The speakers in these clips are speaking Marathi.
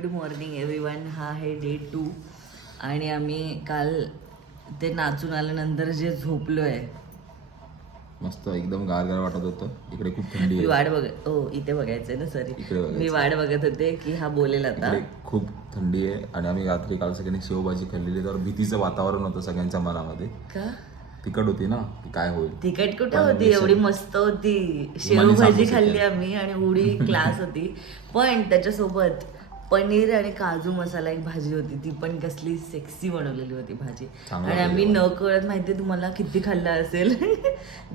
Good morning everyone. हा आहे डे 2 आणि आम्ही काल ते नाचून आल्यानंतर जे झोपलो आहे मस्त एकदम गारगार वाटत होतं. इकडे खूप थंडी मी आहे. वाट बघत इथे बघायचंय ना सॉरी मी वाट बघत होते की हा बोलेल आता. इकडे खूप थंडी आहे आणि आम्ही रात्री काल सगळ्यांनी शेवभाजी खाल्लेली तर भीतीचं वातावरण होतं सगळ्यांच्या मनामध्ये. का तिखट होती ना की काय होईल. तिखट कुठे होती, एवढी मस्त होती. शेवभाजी खाल्ली आम्ही आणि उडी क्लास होती. पण त्याच्यासोबत पनीर आणि काजू मसाला एक भाजी होती, ती पण कसली सेक्सी बनवलेली होती भाजी. आणि आम्ही न कळत माहितीये तुम्हाला किती खाल्लं असेल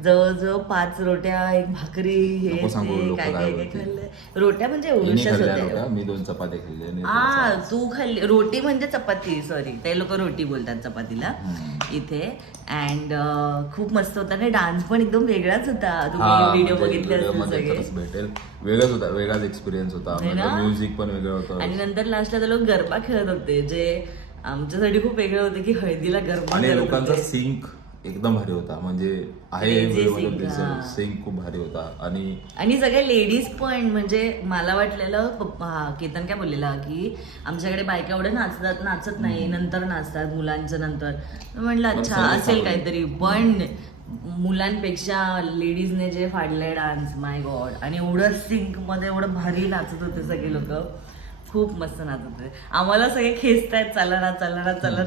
जवळजवळ 5 रोट्या, एक भाकरी, हे काय काय काय खाल्लं. रोट्या म्हणजे एवढ्याच होत्या. मी 2 चपात्या खाल्ल्या. हा तू खाल्ली रोटी म्हणजे चपाती, सॉरी ते लोक रोटी बोलतात चपातीला इथे. अँड खूप मस्त होता आणि डान्स पण एकदम वेगळाच होता. तुम्ही व्हिडिओ बघितले असेल सगळे. भेटेल वेगळाच होता, वेगळाच एक्सपिरियन्स होता. म्युझिक पण वेगळं होतं आणि नंतर लास्टला ते लोक गरबा खेळत होते जे आमच्यासाठी खूप वेगळं होतं की हळदीला गरबा. आणि लोकांचा सिंक एकदम भारी होता. म्हणजे सिंक खूप भारी होता. आणि सगळे लेडीज पण म्हणजे मला वाटलेलं केतन काय बोललेला की आमच्याकडे बायका एवढे नाचत नाही, नंतर नाचतात मुलांच्या नंतर. म्हटलं अच्छा असेल काहीतरी, पण मुलांपेक्षा लेडीजने जे फाडलंय डान्स, माय गॉड. आणि एवढं सिंक मध्ये एवढं भारी नाचत होते सगळे लोक, खूप मस्त नाचत होते. आम्हाला सगळे खेचतायत चला ना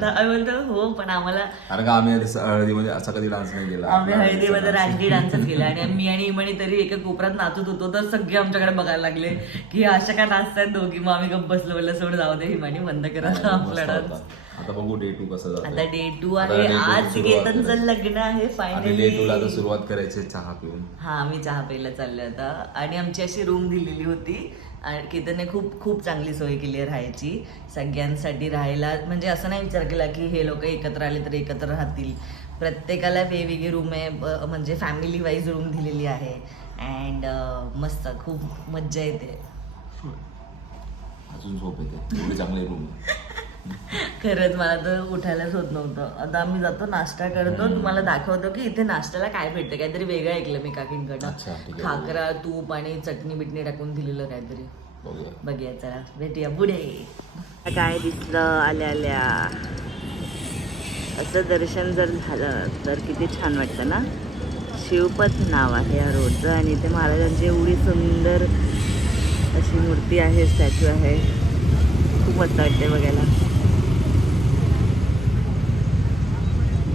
आम्ही म्हणतो हो, पण आम्हाला कारण का आम्ही हळदीमध्ये असा कधी डान्स नाही केला. आम्ही हळदीमध्ये राजगी डान्सच केला आणि मी आणि इमणी तरी एका कोपऱ्यात नाचत होतो तर सगळे आमच्याकडे बघायला लागले की अशा काय नाचतायत दोघी. मग आम्ही गप्प बसलो, बोललं सोड जाऊ दे हिमानी, बंद करा आपला डान्स. आता बघू डे 2 कसं जातं. आता डे 2 आहे. आज केतनचं लग्न आहे फायनली. डे 2 ला आता सुरुवात करायची चहा पिऊन. हा मी चहा प्यायला चालले आता. आणि आमची अशी रूम दिलेली होती आणि केतनने खूप खूप चांगली सोय केली आहे राहायची, सगळ्यांसाठी राहायला. म्हणजे असं नाही विचार केला की हे लोक एकत्र आले तर एकत्र राहतील. प्रत्येकाला वेगवेगळी रूम आहे, म्हणजे फॅमिली वाईज रूम दिलेली आहे. अँड मस्त खूप मज्जा येते. अजून झोप येते, एवढी चांगली रूम. खरंच मला तर उठायलाच होत नव्हतं. आता आम्ही जातो, नाश्ता करतो, तुम्हाला दाखवतो की इथे नाश्त्याला काय भेटतं. काहीतरी वेगळं ऐकलं मी काकींकडनं, खाकरा, तूप आणि चटणी बिटणी टाकून दिलेलं काहीतरी. बघूया चला, भेटूया पुढे. काय दिसलं आल्या आल्या. असं दर्शन जर झालं तर किती छान वाटतं ना. शिवपथ नाव आहे या रोडचं आणि इथे महाराजांची एवढी सुंदर अशी मूर्ती आहे, स्टॅच्यू आहे, खूप मस्त वाटते बघायला.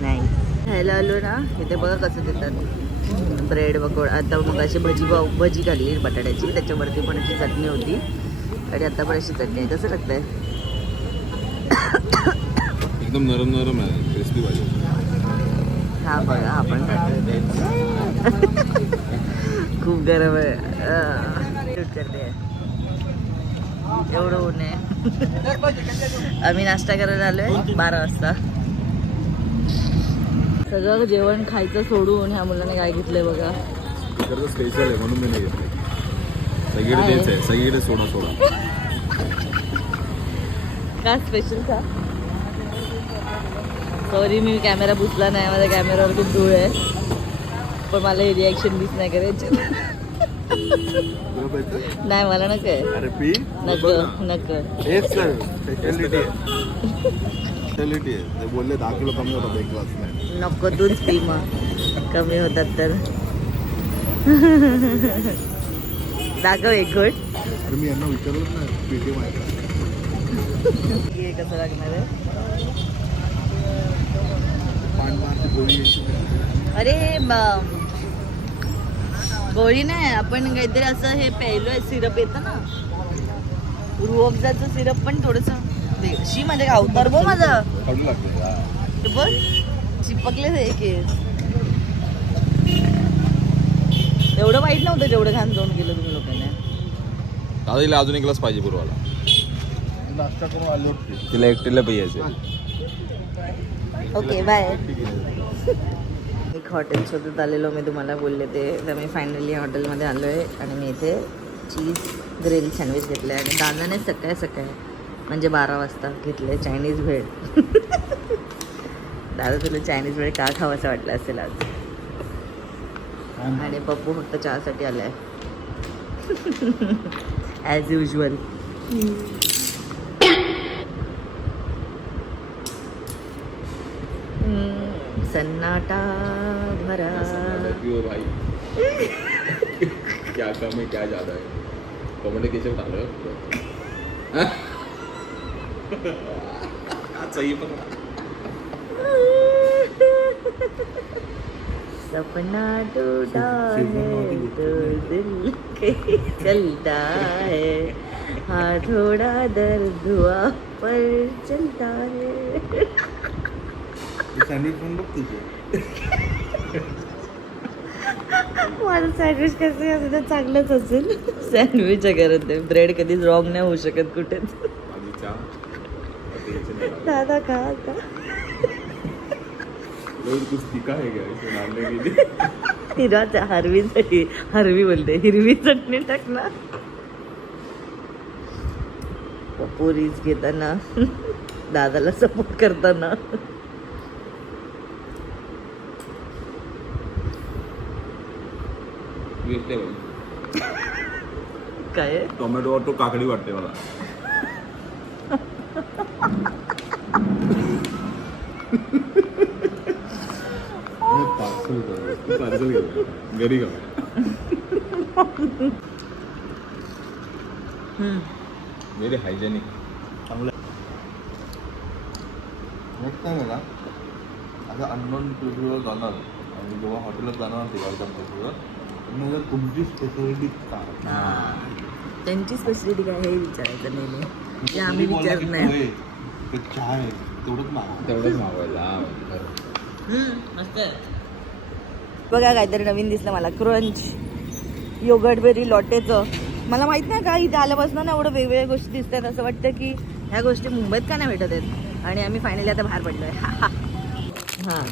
नाही खायला आलो ना, इथे बघा कसं देतात ब्रेड पकोडा. आता मग अशी भजी खाल्ली बटाट्याची, त्याच्यावरती पण अशी चटणी होती आणि आता पण अशी चटणी आहे. कसं लागतंय? एकदम नरम नरम आहे, क्रिस्पी भाजी. हा बघा हा पण खूप गरम आहे. करते एवढं ऊन आहे. आम्ही नाश्ता करायला आलोय 12 वाजता. सगळं जेवण खायचं सोडून ह्या मुलाने काय घेतलंय बघा. इकडचं स्पेशल आहे म्हणून मी नाही घेतलं. सगळीकडे तेच आहे, सगळीकडे सोडा. का स्पेशल का? सॉरी मी कॅमेरा पुसला नाही, माझ्या कॅमेरावर खूप धूळ आहे. पण मला हे रिॲक्शन दिस नाही करायचे. नाही मला नको आहे. अरे पी नको हेच स्पेशालिटी आहे. ते बोलले 10 किलो कमी होतात एक ग्लास नाही. नको तूच पी, मग कमी होतात तर. दाखव एक घोट. अरे मी यांना विचारलंच नाही पीटी माहिती हे कसं लागणार आहे. अरे गोळी नाही, आपण काहीतरी असं हे प्यायलोय, सिरप येतं ना रूअफजाचं सिरप, पण थोडंसं शी म्हणजे अवतार बघ माझा बघ चिपकले हे केस. एवढं वाईट नव्हतं जेवढं घाण जाऊन गेलं तुम्ही लोकांना. दादाला अजून एक ग्लास पाहिजे पूर्वाला. नाश्ता करून आलो, तिला एकटीला पाहिजे. Okay bye. एक हॉटेल शोधत आलेलो मी, तुम्हाला बोलले ते. तर मी फायनली हॉटेलमध्ये आलो आहे आणि मी इथे चीज ग्रिल सँडविच घेतलं आहे. आणि दादाने सकाळी म्हणजे 12 वाजता घेतलं चायनीज भेळ. दादा तुला चायनीज भेळ का खावंसं वाटलं असेल आज. आणि पप्पू फक्त चहासाठी आलाय ॲज युजल. सन्नाटा भरा. भाई क्या कम है क्या ज्यादा है कम्युनिकेशन टाकलं सही पकड़ा सपना टूटा है तो दिल के चलता है हाँ थोड़ा दर्द हुआ पर चलता है. सँडविच पण बघ तुझे. माझं सँडविच कसं असं तर चांगलंच असेल. सँडविच करत आहे ब्रेड कधीच रॉंग नाही होऊ शकत कुठेच. माझी चहा दादा का आता रोज कुछ तीखा है क्या इसे मारने के लिए हिराच्या हरवी बोलते हिरवी चटणी टाकणार. पप्पू रील्स घेताना दादाला सपोर्ट करताना काय टोमॅटो तो काकडी वाटते मला पार्सल घेऊन घरी का व्हेरी हायजेनिक नेक्स्ट टाइम आहे ना आता अननोन प्लेसवर जाणार आणि जेव्हा हॉटेलात जाणार तिकडच्या प्लेसवर जर तुमची स्पेशालिटी काय त्यांची स्पेशालिटी काय हे विचारायचं नेहमी म्हणजे आम्ही विचारत नाही. ते चहा आहे तेवढंच ना तेवढंच मागवायला मस्त बघा काहीतरी नवीन दिसलं मला क्रंच योगर्ट बेरी लॉटेचं. मला माहित नाही का इथे आल्यापासून ना एवढं वेगवेगळ्या गोष्टी दिसतात असं वाटतं की ह्या गोष्टी मुंबईत का नाही भेटत आहेत आणि आम्ही फायनली आता बाहेर पडलोय. हां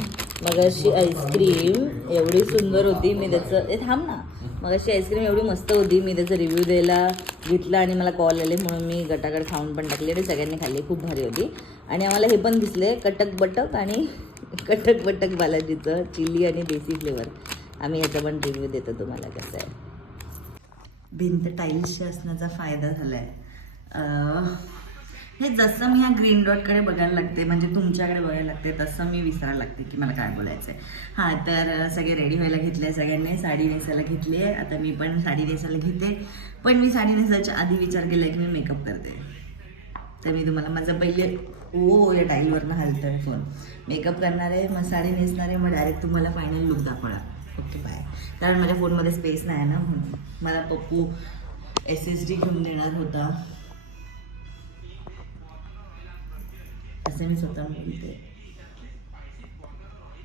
मग अशी आईस्क्रीम एवढी सुंदर होती मी त्याचं हे थांब ना मग अशी आईस्क्रीम एवढी मस्त होती मी त्याचा रिव्ह्यू द्यायला घेतला आणि मला कॉल आले म्हणून मी गटागट खाऊन पण टाकली आणि सगळ्यांनी खाल्ली खूप भारी होती. आणि आम्हाला हे पण दिसले कटक बटक आणि कटक बटक बालाजीचं चिली आणि देसी फ्लेवर. आम्ही याचा पण रिव्ह्यू देतो तुम्हाला कसं आहे. भिंत टाईल्सची असण्याचा फायदा झाला आहे. हे जसं मी ह्या ग्रीन डॉटकडे बघायला लागते म्हणजे तुमच्याकडे बघायला लागते तसं मी विसरायला लागते की मला काय बोलायचं आहे. हां तर सगळे रेडी व्हायला घेतले सगळ्यांनी साडी नेसायला घेतली आहे. आता मी पण साडी नेसायला घेते पण मी साडी नेसायच्या आधी विचार केला की मी मेकअप करते. तर मी तुम्हाला माझं पहिले या टाईलवरनं हलतो आहे फोन मेकअप करणार आहे मग साडी नेसणार आहे मग डायरेक्ट तुम्हाला फायनल लुक दाखवणार. Okay bye. कारण माझ्या फोनमध्ये स्पेस नाही ना म्हणून मला पप्पू SSD घेऊन देणार होता असं मी स्वतः बोलते.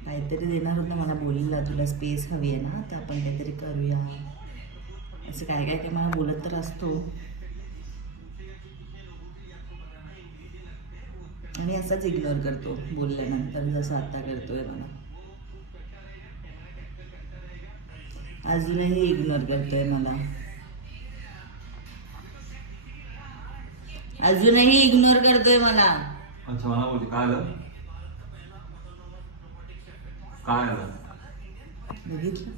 काहीतरी देणार होता मला बोलला तुला स्पेस हवी आहे ना तर आपण काहीतरी करूया असं काय काय काय मला बोलत तर असतो आणि असाच इग्नोर करतो बोलल्यानंतर जसं आता करतोय मला. अजूनही इग्नोर करतोय मला अजूनही इग्नोर करतोय मला. अच्छा मला बोलते काय आलं काय आलं बघितलं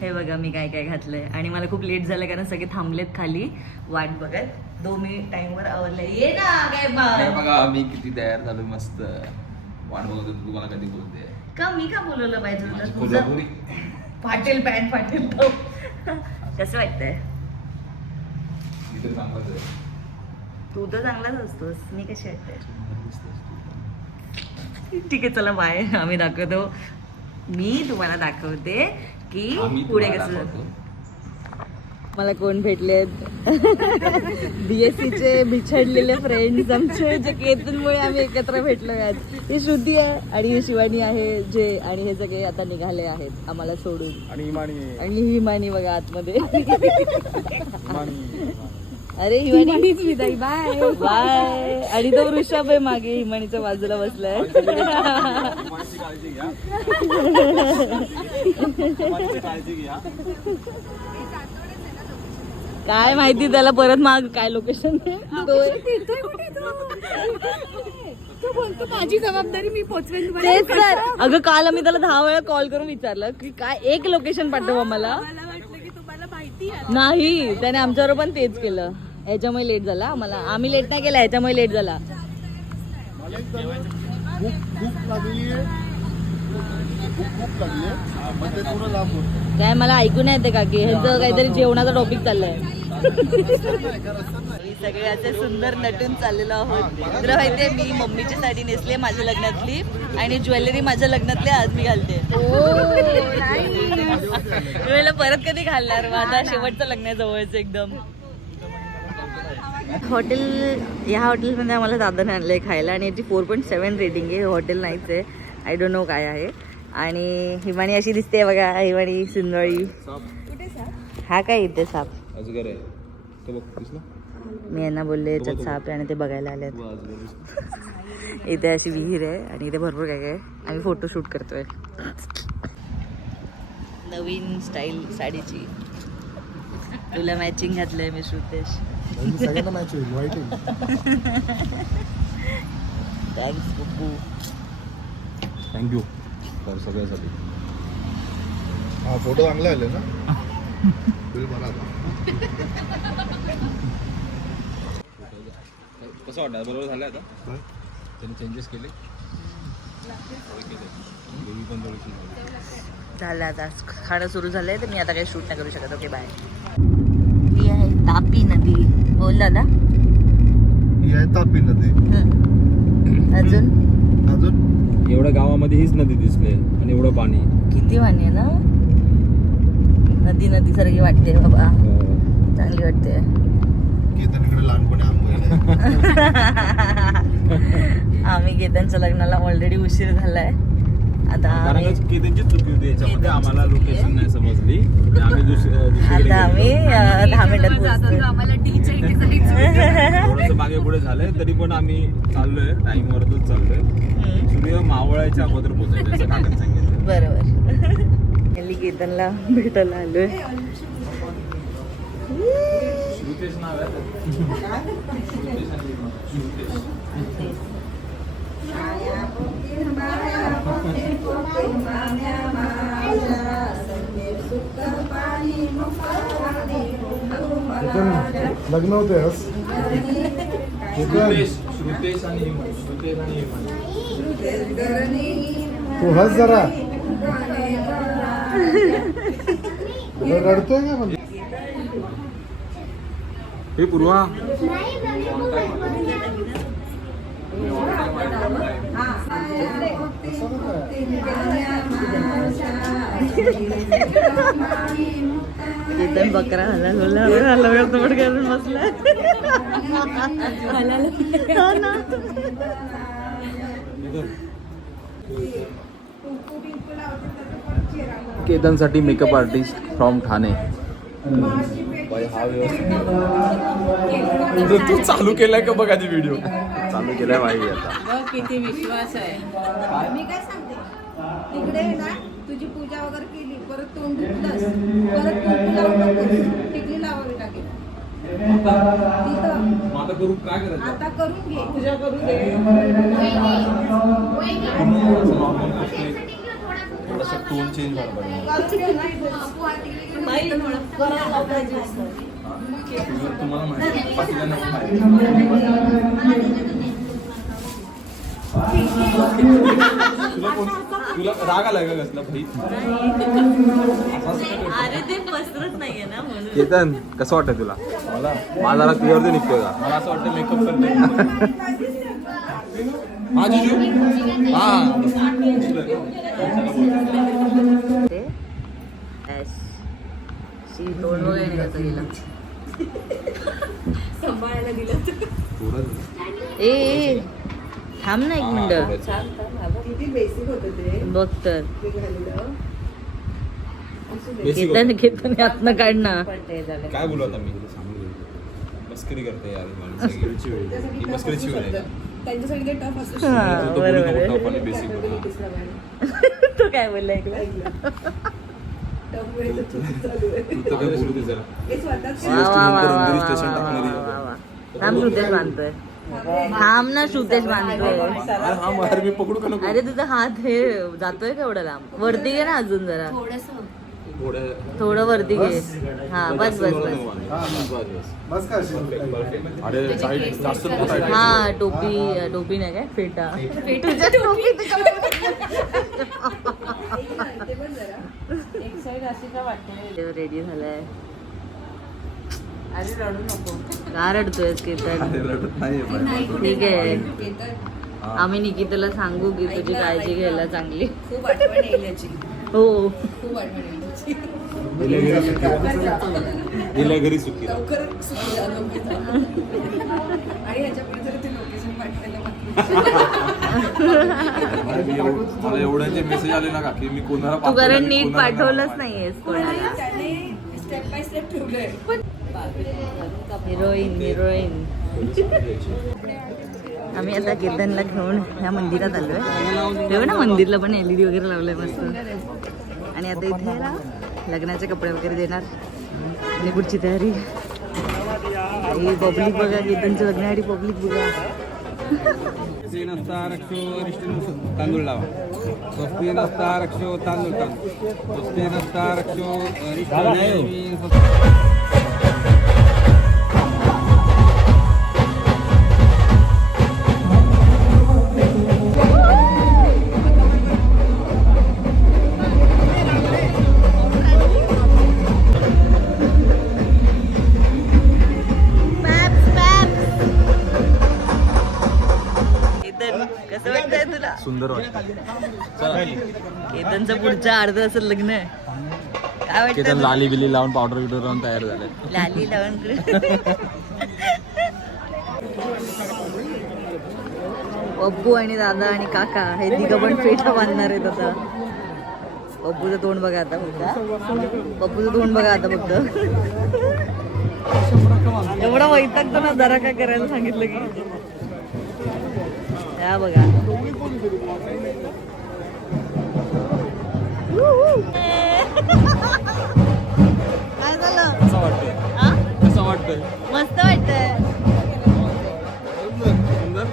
हे बघा मी काय काय घातलंय आणि मला खूप लेट झालं कारण सगळे थांबलेत खाली वाट बघत. 2 मिनिट टाइमवर आवरलंय. ये ना काय बघा मी किती तयार झालो मस्त वाट बघत होतो तुम्हाला कधी बोलते का मी का बोलवलं पाहिजे होतं तुझं कोल्हापुरी फाटेल पॅन्ट फाटेल टॉप. कसं वाटतंय इतर चांगलाच आहे तू तर चांगलाच असतोस मी कशी वाटते. ठीक आहे चला बाय. आम्ही दाखवतो मी तुम्हाला दाखवते की पुढे कसं. मला कोण भेटलेत BSCचे बिछडलेले फ्रेंड्स आमचे जे केतनमुळे आम्ही एकत्र भेटलो आज. ही श्रुती आहे आणि ही शिवानी आहे जे आणि हे सगळे आता निघाले आहेत आम्हाला सोडून. आणि ही हिमानी बघा आतमध्ये. अरे हिमानीच विदाई बाय बाय. आणि तो वृषभ आहे मागे हिमानीच्या बाजूला बसलाय. काय माहिती त्याला परत माग काय लोकेशन माझी जबाबदारी मी पोचवेन तुम्हाला. अगं काल आम्ही त्याला 10 वेळा कॉल करून विचारलं की काय एक लोकेशन पाठवा मला. मला वाटलं की तुम्हाला माहिती आहे. नाही त्याने आमच्यावर पण तेच केलं. ह्याच्यामुळे लेट झाला आम्हाला. आम्ही लेट नाही केला ह्याच्यामुळे लेट झाला. खूप लागली मग ते पूर्ण लांब होतं. काय मला ऐकून येते का की ह्याचं काहीतरी जेवणाचा टॉपिक चाललाय. सगळे असे सुंदर नटून चाललेलो आहोत. तुला माहितीये मी मम्मीची साडी नेसली माझ्या लग्नातली आणि ज्वेलरी माझ्या लग्नातली आज मी घालते. वेळेला परत कधी घालणार मग आता शेवटचं लग्न आहे जवळच एकदम. हॉटेल या हॉटेलमध्ये आम्हाला दादाने आणलंय खायला आणि याची 4.7 रेटिंग आहे. हॉटेल नाहीच आहे, आय डोंट नो काय आहे. आणि हिमाणी अशी दिसते बघा, हिमाणी सुंदरी. हा काय इथे साप? अजगर आहे तो बघ दिसला. मी यांना बोलले याच्यात साप आहे आणि ते बघायला आलेत. इथे अशी विहीर आहे आणि इथे भरपूर काय काय आम्ही फोटोशूट करतोय. नवीन स्टाईल साडीची तुला मॅचिंग घातलंय मी श्रुतेश. सगळ्यांना मॅच होईल व्हाईट. थँक्स बब्बू. थँक्यू तर सगळ्यासाठी. हा फोटो चांगला आले ना. बिल भरा आता. कसं वाटतं बरोबर झालं आता त्यांनी चेंजेस केले. झालं आता खाणं सुरू झालंय तर मी आता काही शूट नाही करू शकत. Okay bye. ही आहे तापी नदी. बोल दादा. ही आहे तापी नदी. अजून अजून एवढ्या गावामध्ये हीच नदी दिसते आणि एवढं पाणी. किती पाणी आहे ना. नदी नदी सारखी वाटते बाबा, चांगली वाटते. केतनकडे लहानपणी आंबो. आम्ही केतनच्या लग्नाला ऑलरेडी उशीर झालाय. आता कारण केतनची चुकी होती याच्यामध्ये. आम्हाला लोकेशन नाही समजली. आम्ही आता आम्ही 10 मिनिटात पोहोचतोय. आम्हाला डीच्या इथे जायचं. थोडंसं मागे पुढे झालंय तरी पण आम्ही चाललोय टाइमवरच चाललोय. सूर्य मावळायच्या अगोदर पोहोचायचं असं काकांनी सांगितलं. बरोबर. हल्ली केतनला भेटायला आलोय. श्रुतेश नाव आहे. लग्न होते श्रुतेश आणि तू हस जरा. रडतोय का म्हणजे. हे पूर्वा केतन बकरा हलवत करून बसलाय. केतनसाठी मेकअप आर्टिस्ट फ्रॉम ठाणे. तू चालू केलाय का बघ आधी व्हिडिओ. चालू केलाय माहिती आता. किती विश्वास आहे. मी काय सांगते तिकडे ना तुझी पूजा वगैरे केली परत तोंड धुतलंस परत कुंकू लावून नकोस, टिकली लावावी लागेल तिथं. आता करू काय करायचं. आता करून घे पूजा करून दे. थोडासा टोन चेंज झाला पाहिजे. तुम्हाला माहिती बाकीच्यांना पण माहिती. तुला राग आलाय का कसला भाई. अरे ते पसरत नाहीये ना म्हणून. केतन कसं वाटतं तुला. मला माझा क्लिअर ते निघतोय का. मला असं वाटतं मेकअप करते. हा जिजू हा तोंड वगैरे कसं गेलं. सांभाळायला दिलं. ए थांब ना एक मिनिट. किती बेसिक होतं ते बघ तर ते घाललं. केतन केतन यातनं काढ ना. काय बोलू आता मी. मस्करी करते यार. ही मस्करीची वेळ आहे का. त्यांच्यासाठी ते टफ असतं. हा, तो बोलू बरोबर नको आहे. टप आणि बेसिक बोलू. तो काय बोलला ऐकलं. टफ वेळेचं चुकी चालू आहे. तू तर कधी सुरू दे जरा. हे स्वतःच वा, वा, वा, वा, वा, वा, वा. थांब श्रुतेश बांधतोय. थांब ना श्रुतेश बांधतोय. अरे हा बाहेर मी पकडू का नको. अरे तुझा हात हे जातोय का एवढा लांब. वरती घे ना अजून जरा. थोडं वरती घे. हा बस बस बस. बस का अरे साईड जास्त नको साईड. हा टोपी नाही काय फेटा. तुझ्या टोपी ते पण जरा एक साइड अशी का वाटते. रेडी झालाय. अरे रडू नको. का रडतोयस केतन? ठीक आहे. आम्ही निकिताला सांगू की तुझी काळजी घ्यायला चांगली. खूप आठवण येईल याची. हो खूप आठवण येईल याची. गेल्या घरी सुट्टी. लवकर सुरू झालं आणि ह्याच्यापुढे जर ते लोकेशन पाठवायला मला एवढ्यांचे मेसेज आले ना काकी मी कोणाला तू कारण नीट पाठवलंच नाहीयेस कोणाला. त्याने स्टेप बाय स्टेप ठेवलंय. हिरोईन. आम्ही आता केतनला घेऊन ह्या मंदिरात आलोय. तेव्हा ना मंदिरला पण LED वगैरे लावलंय मस्त. आणि आता इथे ना लग्नाचे कपडे वगैरे देणार आणि पुढची तयारी. पब्लिक बघा, केतनचं लग्नासाठी पब्लिक बघा. नसता रक्षो तांदूळ लावा. स्वस्ती नसता रक्षो तांदूळ स्वस्ती नसता रक्षो कसं वाटतंय तुला? सुंदर वाटतं. केतनचं पुढचं अर्ध असं लग्न आहे. काय केतन वाटतं? लाली बिली लावून पावडर बिवडर लावून तयार झाले. लाली लावून पप्पू आणि दादा आणि काका हे तिघं पण फेटा बांधणार आहेत आता. पप्पूचं तोंड बघा आता फक्त. पप्पूचं तोंड बघा आता फक्त. एवढा वैतागतो ना जरा काय करायला सांगितलं की. या बघा. काय झालं? कसं वाटतंय? हा? कसं वाटतंय? मस्त वाटतंय. सुंदर.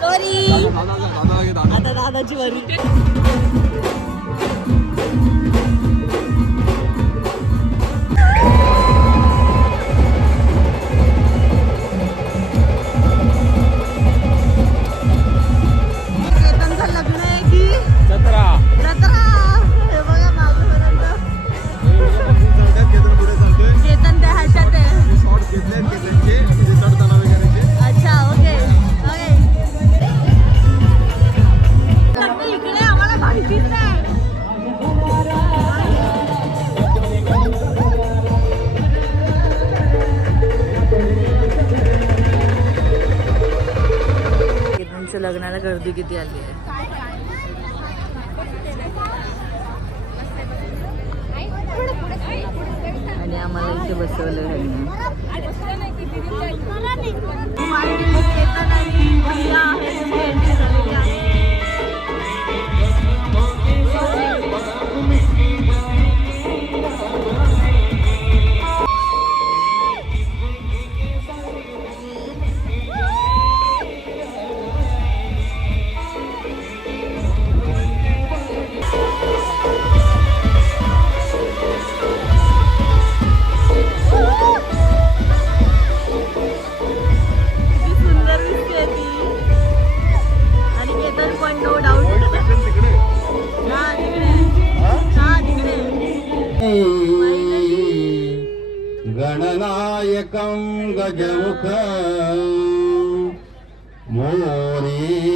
सॉरी. दादा घे दादा. आता दादाची वरी. केतनचं लग्न आहे की जत्रा. जत्रा. हे बघा मागूपर्यंत. केतन पुढे चालतोय. केतन त्या ह्याच्यात आहे. शॉर्ट घेतले केतनचे चढताना वगैरे. अच्छा ओके ओके. लग्न इकडे आम्हाला माहितीच नाही. केतनच्या लग्नाला गर्दी किती आली आहे. आणि आम्हाला इथे बसवलं ह्यांनी. गणनायकं गजमुखं मोरेश्वरं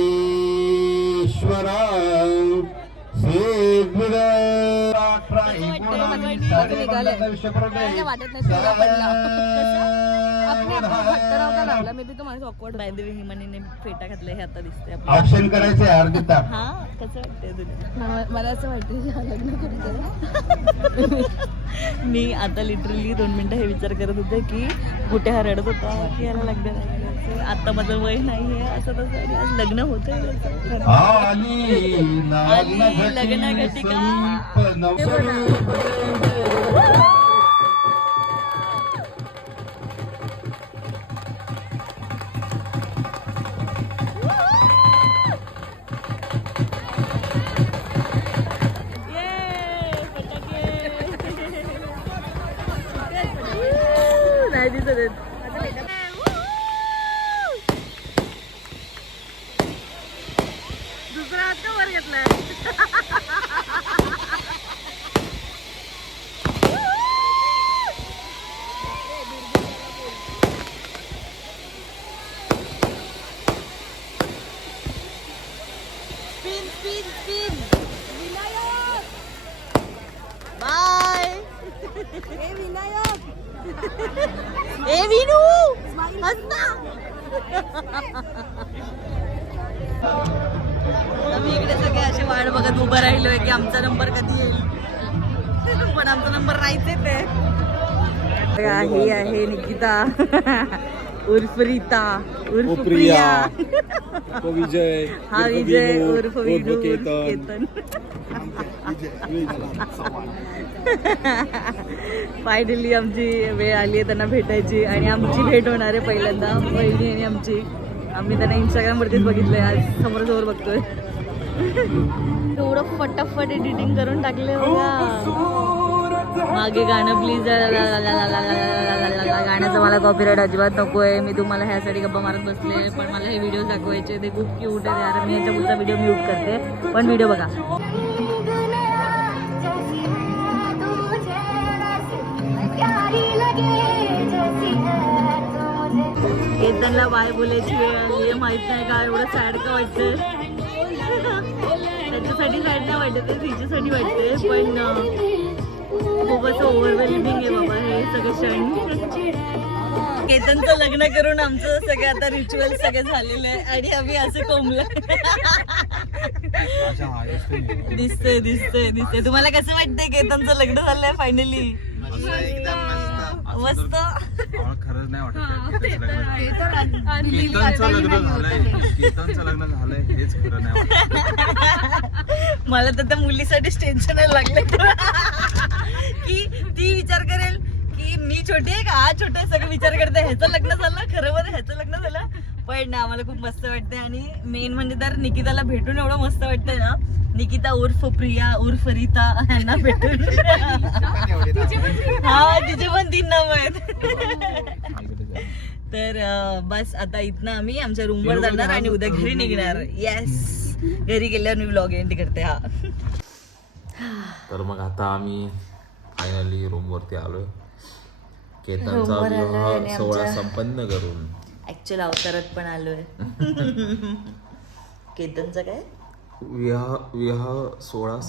हिमानीने फेटा घातलाय हे आता दिसतंय. ऑप्शन करायचे अर्धी ताप. हा कसं वाटतंय तुला? मला असं वाटतं लग्न करतो. मी आता लिटरली 2 मिनिटं हे विचार करत होते की कुठे हा रडत होता की याला लग्न नाही करायचं. आता माझं वय नाहीये असं तसं. आणि आज लग्न होतंय लग्न घटिका. दुसरा हात का वर घेतलाय? Spin spin spin. बाय. हे विनायक ए विनू हस ना. आम्ही इकडे सगळे असे वाट बघत उभं राहिलोय की आमचा नंबर कधी येईल, पण आमचा नंबर नाहीच येते. ही आहे निकिता उर्फ रीता उर्फ प्रिया. तो विजय हा उर्फ विजय विनू, उर्फ विनू उर्फ केतन. फायनली आमची वेळ आली आहे त्यांना भेटायची आणि आमची भेट होणार आहे पहिल्यांदा वहिनी आणि आमची. आम्ही त्यांना इंस्टाग्रामवरतीच बघितलंय, आज समोरासमोर बघतोय. एवढं फटाफट एडिटिंग करून टाकले बघा. मागे गाणं प्लीज. गाण्याचं मला कॉपीराईट अजिबात नको आहे. मी तुम्हाला ह्यासाठी गप्पा मारत बसले, पण मला हे व्हिडिओ दाखवायचे, ते खूप क्यूट आहे यार. मी याच्या पुढचा व्हिडिओ म्यूट करते, पण व्हिडिओ बघा. केतनला बाय बोलायची वेळ आली आहे. माहित नाही का एवढं सॅड का वाटतंय. त्याच्यासाठी सॅड नाही वाटत, ते तिच्यासाठी वाटतंय, पण खूपच ओव्हरवेल्मिंग आहे बाबा हे सगळे क्षण. केतनचं लग्न करून आमचं सगळं आता रिच्युअल सगळं झालेलं आहे आणि आम्ही असं कोंबलं. दिसतंय दिसतंय दिसतंय. तुम्हाला कसं वाटतंय केतनचं लग्न झालंय फायनली? मस्त. खरंच नाही वाटत केतनचं लग्न झालंय हेच खरं नाही वाटत. मला तर त्या मुलीसाठीच टेन्शन लागलं की ती विचार करेल की मी छोटी आहे का हा छोटा आहे, सगळं विचार करते ह्याचं लग्न झालं खरं मध्ये ह्याचं लग्न झालं. पण ना आम्हाला खूप मस्त वाटतंय आणि मेन म्हणजे तर निकिताला भेटून एवढं मस्त वाटतंय ना. निकिता उर्फ प्रिया उर्फ रीता यांना भेटून. हा तिचे पण 3 नाव आहेत. तर बस आता इथनं आम्ही आमच्या रूमवर जाणार आणि उद्या घरी निघणार. येस, घरी गेल्यावर मी व्लॉग एंड करते. हा तर मग आता आम्ही फायनली रूमवरती आलोय. केतनचा रूमवर आलोय विवाह आणि सोहळा आमच्या- संपन्न करून ऍक्च्युअल अवतारात पण आलोय. केतनचा काय सोहळा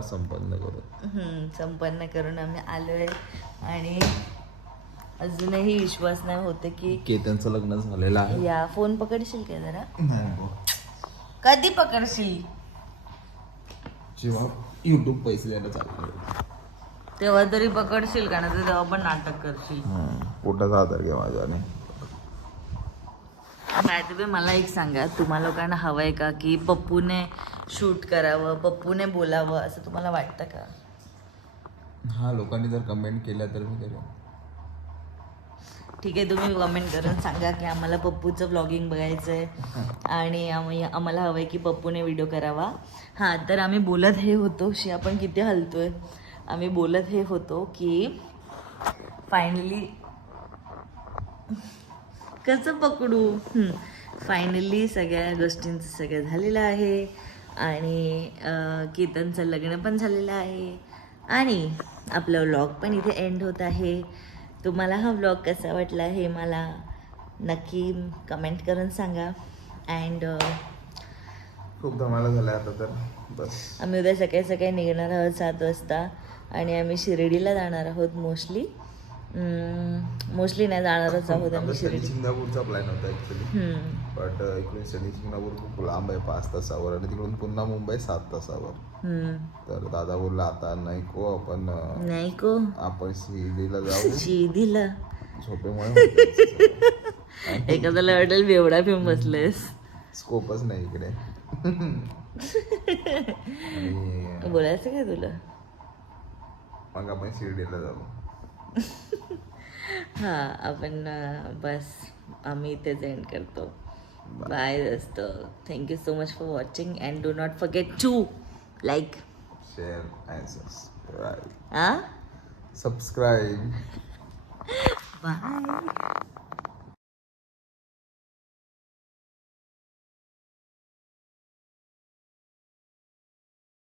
संपन्न करून संपन्न करून आम्ही आलोय आणि अजूनही विश्वास नाही होते की केतनचं लग्न झालेलं आहे. या फोन पकडशील काय जरा? कधी पकडशील? जेव्हा युट्यूब पैसे द्यायला चालू करेल. तेव्हा तरी पकडशील का? ना तेव्हा पण नाटक करशील. पोटाचा आधार घ्या माझ्याने. तुम्ही मला एक सांगा, तुम्हाला लोकांना हवंय का की पप्पूने शूट करावं, पप्पूने बोलावं, असं तुम्हाला वाटतं का? हा, लोकांनी जर कमेंट केल्या तर मी करेन. ठीक आहे, तुम्ही कमेंट करून सांगा की आम्हाला पप्पूचं व्लॉगिंग बघायचं आहे आणि आम्हाला हवं आहे की पप्पूने व्हिडिओ करावा. हां, तर आम्ही बोलत हे होतो, शी आपण किती हलतोय. आम्ही बोलत हे होतो की फायनली कसं पकडू. फायनली सगळ्या गोष्टींचं सगळं झालेलं आहे आणि केतनचं लग्न पण झालेलं आहे आणि आपलं व्लॉग पण इथे एंड होत आहे. तुम्हाला हा व्लॉग कसा वाटला हे मला नक्की कमेंट करून सांगा. अँड खूप धमाला झालाय आता तर बस. आम्ही उद्या सकाळी सकाळी निघणार आहोत 7 वाजता आणि आम्ही शिर्डीला जाणार आहोत. मोस्टली नाही, जाणारच आहोत आम्ही शनी शिर्डी. शिंगणापूरचा प्लॅन होता ऍक्च्युली, बट इकडून शनी शिंगणापूर खूप लांब आहे 5 तासावर आणि तिकडून पुन्हा मुंबई 7 तासावर. तर दादा बोलला आता नाही को आपण शिर्डीला जाऊ. शिर्डीला झोपेमुळे एखाद्याला वाटेल बेवडा फिल्म बसलेस. स्कोपच नाही इकडे. आणि बोलायचं काय तुला? मग आपण शिर्डीला जाऊ. हा, आपण बस आम्ही इथेच एंड करतो. बाय दोस्तो. Thank you so much for watching and do not forget to like, share and subscribe. हां सबस्क्राईब. बाय.